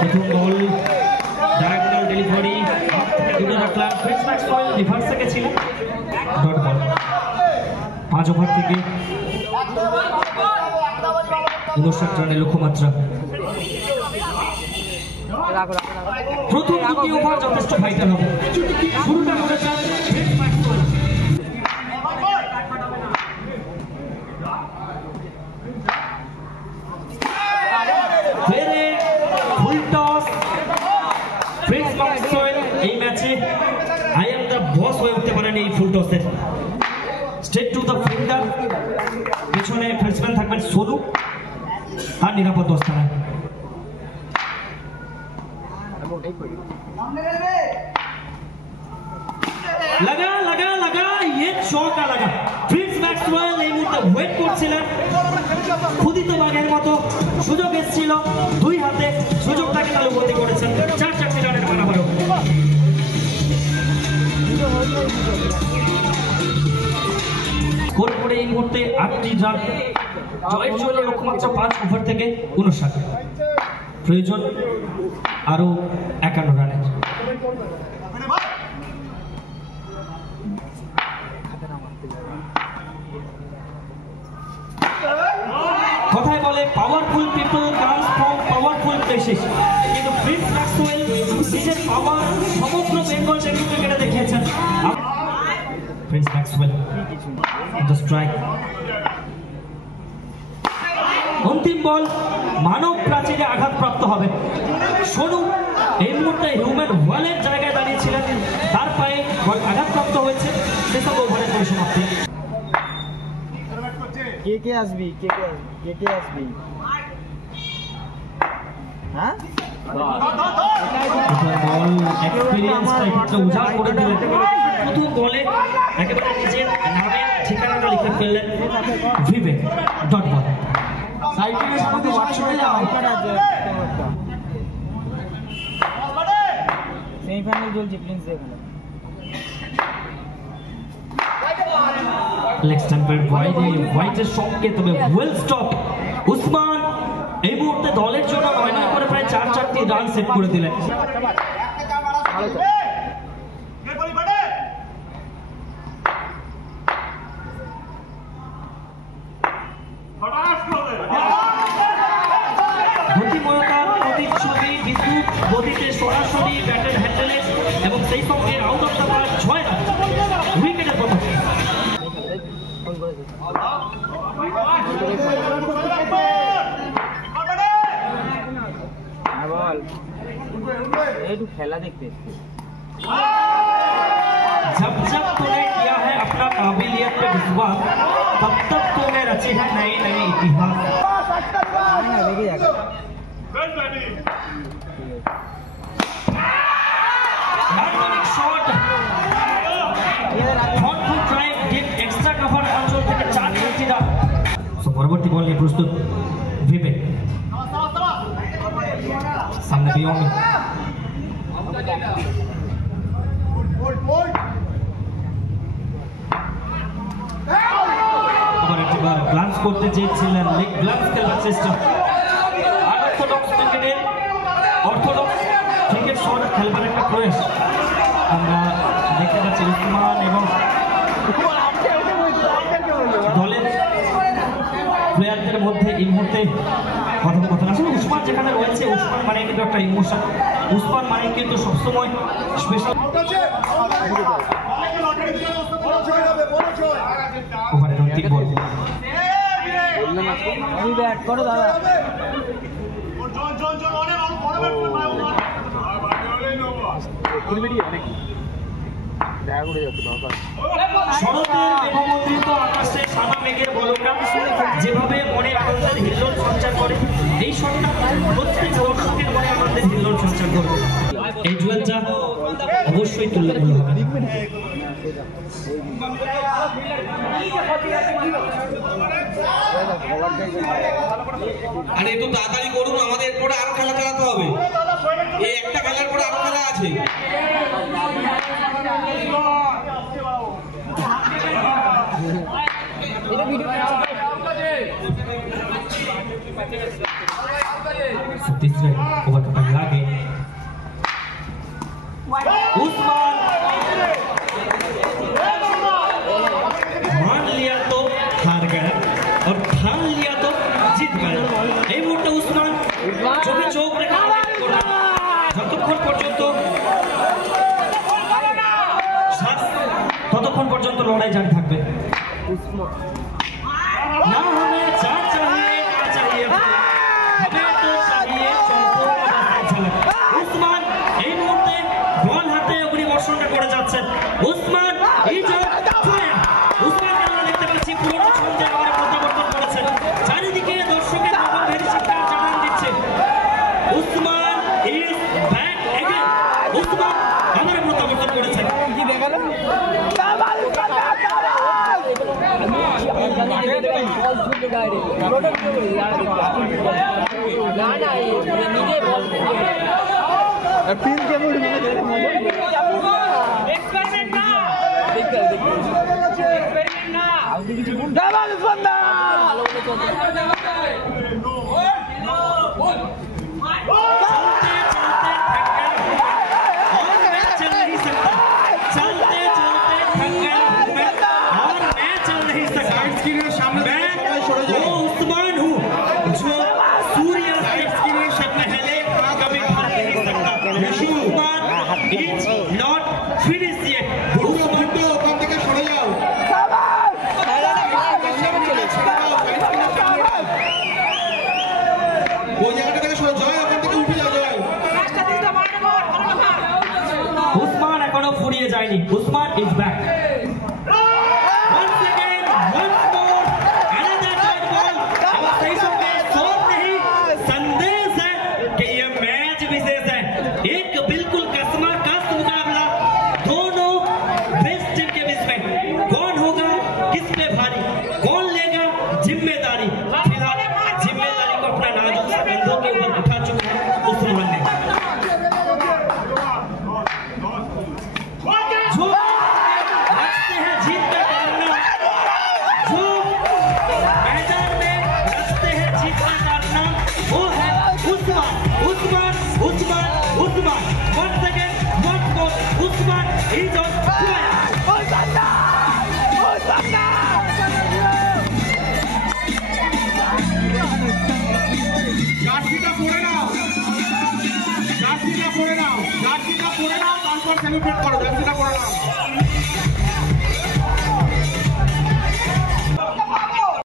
প্রথম বল diagonal delivery দূরে রাখলাম ফ্রেন্স ম্যাক্সওয়েল রিভার্স থেকে ছিল ডট বল 5 ওভার থেকে 59 রানের লক্ষ্যমাত্রা প্রথম দুটি ওভার যথেষ্ট ফাইটার হবে শুরুটা করেছেন ফ্রেন্স ম্যাক্সওয়েল এই ম্যাচে আই এম দ্য বস হয়ে উঠতে পারেন এই ফুল টসের স্ট্রেট টু দ্য ফিল্ডার পিছনে ব্যাটসম্যান থাকবেন সোনু আর নিরাপদ অবস্থানে লাগা লাগা লাগা ये চৌকা লাগা প্রিন্স ম্যাক্সওয়েল এই মুহূর্তে ওয়েট করছিলেন খুদিত বাঘের মতো সুযোগ এসেছিল দুই হাতে সুযোগটাকে তালুবন্দি করেছেন 4 রানের মানাবারও স্কোর করে এই মুহূর্তে 8টি রান জয়ের জন্য লক্ষ্যমাত্রা 5 ওভার থেকে 59 প্রয়োজন আরো 51 রানের কথায় বলে powerful people comes from powerful places কিন্তু প্রিন্স ম্যাক্সওয়েল নিজের পাওয়ার সমগ্র বেঙ্গল টেস্ট ক্রিকেটে দেখিয়েছেন প্রিন্স ম্যাক্সওয়েল দ্য স্ট্রাইক অন্তিম বল মানব প্রাচীরে আঘাতপ্রাপ্ত হবে সোনু এই মুহূর্তে হিউম্যান ওয়ালের জায়গায় দাঁড়িয়েছিলেন তার পায়ে বল আঘাতপ্রাপ্ত হয়েছে সেসব ওভারের পরিসমাপ্তি কে আসবি হ্যাঁ বল এক্সপেরিয়েন্সটা একটু উজাড় করে দিলেন প্রথম বলে একেবারে নিজের নামে ঠিকানাটা লিখে ফেললেন ভিভে ডট বল সাইকেলের সাথে হোয়াটসঅ্যাপে যাও সেমিফাইনাল চলছে প্রিন্স এখানে লেগ স্ট্যাম্পের হোয়াইটের সঙ্গে তবে ওয়েল স্টপ উসমান এই মুহূর্তে দলের জন্য 9 করে প্রায় 4টি রান সেট করে দিলেন গতিময়তার প্রতিচ্ছবি বিদ্যুৎ গতিতে সরাসরি ব্যাটের হ্যান্ডেলে এবং সেই সঙ্গে out of the park 6 run উইকেটের পতন খেলা দেখতে जब जब तूने किया है अपना काबिलियत पे विश्वास तब तक तूने रची है नई नई इतिहास shot thoughtful drive deep extra cover अंचल থেকে 4 রান পরবর্তী বল নিয়ে প্রস্তুত ভিভে সামনে বিয়মি গ্লান্স করতে চেয়েছিলেন লেগ গ্লান্স খেলার চেষ্টা অর্থোডক্স ক্রিকেট শট খেলবার একটা প্রয়াস আমরা দেখতে পাচ্ছি উসমান এবং দলের প্লেয়ারদের মধ্যে এই মুহূর্তে কথোপকথন আসলে উসমান যেখানে রয়েছে উসমান মানে কিন্তু একটা ইমোশন উসমান মানে কিন্তু সবসময় স্পেশাল ওভারের অন্তিম বল ব্যাট করো দাদা শরতের মেঘমন্ডিত আকাশে সাদা মেঘের বলকা যেভাবে মনে আনন্দের হিল্লোল সঞ্চার করে এই শটটা প্রত্যেক দর্শকের মনে আনন্দের হিল্লোল সঞ্চার করবে এই জুয়েলটা অবশ্যই তুল্যমূল্য হবে আরে একটু তাড়াতাড়ি করুন, আমাদের পরে আরো খেলা চালাতে হবে। এই একটা খেলার পরে আরো খেলা আছে। तीसरे ओवर का पहला गेंद उस्मान मान लिया तो हार गया और ठान लिया तो जीत गया। এই মুহূর্তে উসমান চোখে চোখ রেখে যতক্ষণ পর্যন্ত ততক্ষণ পর্যন্ত লড়াই জারি থাকবে। না হলে যা চাহিए না चाहिए हमें तो चाहिए সম্পূর্ণ ঝলক। উসমান এই মুহূর্তে বল হাতে অগ্নিবর্ষণটা করে যাচ্ছেন। উসমান উসমানকে আমরা দেখতে পাচ্ছি পুরনো ছন্দে আবার প্রত্যাবর্তন করেছেন। চারিদিকে দর্শকের নগর ভেরি শিক্ষার জানান দিচ্ছে Usman is back again. Usman আবার প্রত্যাবর্তন করেছেন। কি দেখালেন উসমান এখনো ফুরিয়ে যায়নি। Usman is back. Once again, once more, another third ball. अब सही समय सोच नहीं, संदेश है कि ये मैच विशेष है। एक बिल्कुल कसमा कस मुकाबला दोनों बेस्ट टीम के बीच में। कौन होगा किस पे भारी, कौन लेगा जिम्मेदारी। फिलहाल जिम्मेदारी को अपना नाजुक सा कंधों के ऊपर उठा चुके हैं उस्मान ने। जो रखते हैं जीत का कारनामा, जो मैदान में रखते हैं जीत का कारनामा, वो है Usman. Usman Usman Usman once again once more Usman is on fire। জার্সিটা পরে নাও, জার্সিটা পরে নাও, জার্সিটা পরে নাও, তারপর সেলিব্রেট করো। জার্সিটা পরে নাও।